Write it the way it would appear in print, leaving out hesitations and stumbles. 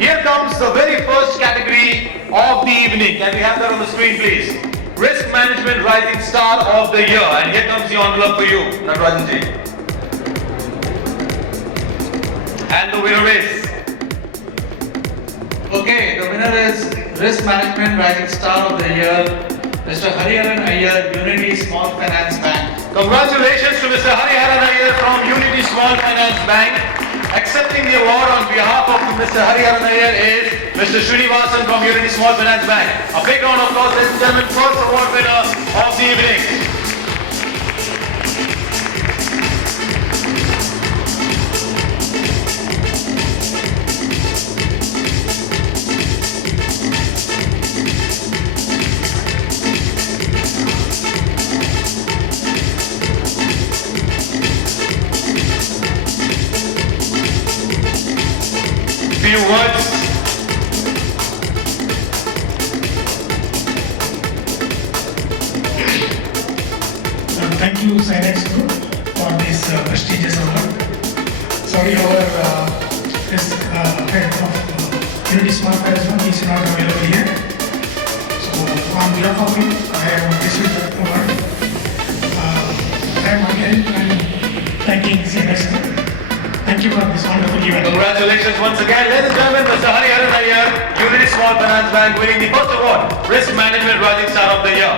Here comes the very first category of the evening. Can we have that on the screen, please? Risk Management Rising Star of the Year. And here comes the envelope for you, Natarajanji. And the winner is... Okay, the winner is Risk Management Rising Star of the Year, Mr. Hariharan Iyer, Unity Small Finance Bank. Congratulations to Mr. Hariharan Iyer from Unity Small Finance Bank. Accepting the award on behalf of Mr. Hariharan Iyer is Mr. Srinivasan from Unity Small Finance Bank. A big round of applause, ladies and gentlemen, first award winner of the evening. Few words. Thank you, Synnex Group, for this prestigious award. Sorry, our head of Unity Small Finance Bank is not available here. So, on behalf of him, I have received the award. I am again thanking Synnex Group. Thank you for this wonderful event. Congratulations once again, ladies and gentlemen, Mr. Hariharan Iyer, Unity Small Finance Bank, winning the first award, Risk Management Rising Star of the Year.